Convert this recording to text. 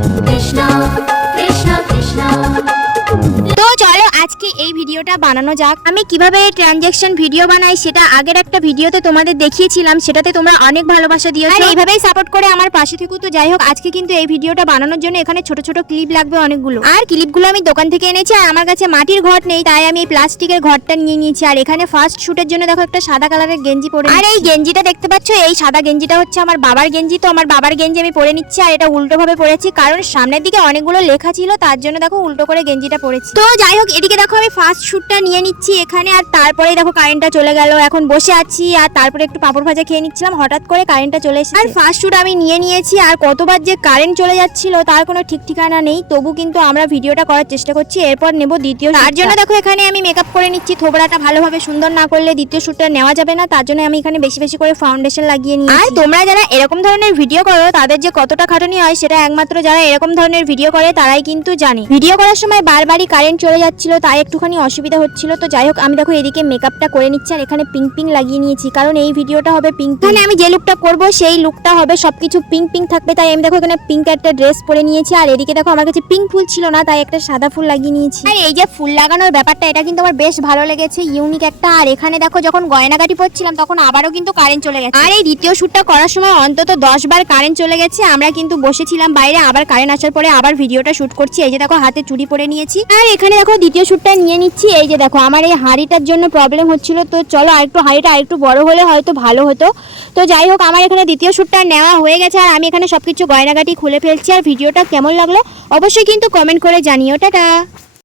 Krishna Krishna Krishna। তো চলো আজকে এই ভিডিওটা বানানো যাক। আমি কিভাবে ট্রানজ্যাকশন ভিডিও বানাই সেটা আগের একটা ভিডিওতে তোমাদের দেখিয়েছিলাম, সেটাতে তোমরা অনেক ভালোবাসা দিয়েছো আর এইভাবেই সাপোর্ট করে আমার পাশে থেকো। তো যাই হোক, আজকে কিন্তু এই ভিডিওটা বানানোর জন্য এখানে ছোট ছোট ক্লিপ লাগবে অনেকগুলো, আর ক্লিপগুলো আমি দোকান থেকে এনেছি। আর আমার কাছে মাটির ঘট নেই, তাই আমি এই প্লাস্টিকের ঘরটা নিয়ে নিয়েছি। আর এখানে ফার্স্ট শুটের জন্য দেখো একটা সাদা কালারের গেঞ্জি পরে, আর এই গেঞ্জিটা দেখতে পাচ্ছ, এই সাদা গেঞ্জিটা হচ্ছে আমার বাবার গেঞ্জি। তো আমার বাবার গেঞ্জি আমি পরে নিচ্ছি, আর এটা উল্টো ভাবে পরেছি কারণ সামনের দিকে অনেকগুলো লেখা ছিল, তার জন্য দেখো উল্টো করে গেঞ্জিটা পরেছি। তো যাই হোক, এদিকে দেখো আমি ফার্স্ট শুটটা নিয়ে নিচ্ছি এখানে, আর তারপরে দেখো কারেন্টটা চলে গেল। এখন বসে আছি আর তারপরে একটু পাপড় ভাজা খেয়ে নিচ্ছিলাম, হঠাৎ করে কারেন্টটা চলে এসেছে। আর ফার্স্ট শুট আমি নিয়ে নিয়েছি, আর কতবার যে কারেন্ট চলে যাচ্ছিল তার কোনো ঠিক ঠিকানা নেই, তবু কিন্তু আমরা ভিডিওটা করার চেষ্টা করছি। এরপর নেব দ্বিতীয়, তার জন্য দেখো এখানে আমি মেকআপ করে নিচ্ছি। থোবড়াটা ভালোভাবে সুন্দর না করলে দ্বিতীয় শুটটা নেওয়া যাবে না, তার জন্য আমি এখানে বেশি বেশি করে ফাউন্ডেশন লাগিয়ে নিই। আর তোমরা যারা এরকম ধরনের ভিডিও করো তাদের যে কতটা খাটুনি হয় সেটা একমাত্র যারা এরকম ধরনের ভিডিও করে তারাই কিন্তু জানে। ভিডিও করার সময় বারবারই কারেন্ট চলে যাচ্ছিল, তাই একটুখানি অসুবিধা হচ্ছিল। তো যাই হোক, আমি দেখো এদিকে মেকআপটা করে নিচ্ছি, আর এখানে পিঙ্ক পিঙ্ক লাগিয়ে নিয়েছি কারণ এই ভিডিওটা হবে পিঙ্ক। মানে আমি যে লুকটা করব সেই লুকটা হবে সবকিছু পিঙ্ক পিঙ্ক থাকবে, তাই আমি দেখো এখানে পিঙ্ক একটা ড্রেস পরে নিয়েছি। আর এদিকে দেখো আমার কাছে পিঙ্ক ফুল ছিল না, তাই একটা সাদা ফুল লাগিয়ে নিয়েছি। আর এই যে ফুল লাগানোর ব্যাপারটা, এটা কিন্তু আমার বেশ ভালো লেগেছে, ইউনিক একটা। আর এখানে দেখো যখন গয়নাগাটি পরছিলাম তখন আবারও কিন্তু কারেন্ট চলে গেছে। আর এই দ্বিতীয় শুটটা করার সময় অন্তত 10 বার কারেন্ট চলে গেছে। আমরা কিন্তু বসেছিলাম বাইরে, আবার কারেন্ট আসার পরে আবার ভিডিওটা শুট করছি। এই যে দেখো হাতে চুড়ি পরে নিয়েছি, আর এখানে দেখো দ্বিতীয় শুটটা নিয়ে নিচ্ছি। এই যে দেখো আমার এই হাঁড়িটার জন্য প্রবলেম হচ্ছিল, তো চলো আরেকটু হাঁড়িটা আরেকটু বড় হলে হয়তো ভালো হতো। তো যাই হোক, আমার এখানে দ্বিতীয় শুটটা নেওয়া হয়ে গেছে, আর আমি এখানে সবকিছু গয়নাগাটি খুলে ফেলছি। আর ভিডিওটা কেমন লাগলো অবশ্যই কিন্তু কমেন্ট করে জানিও। টাটা।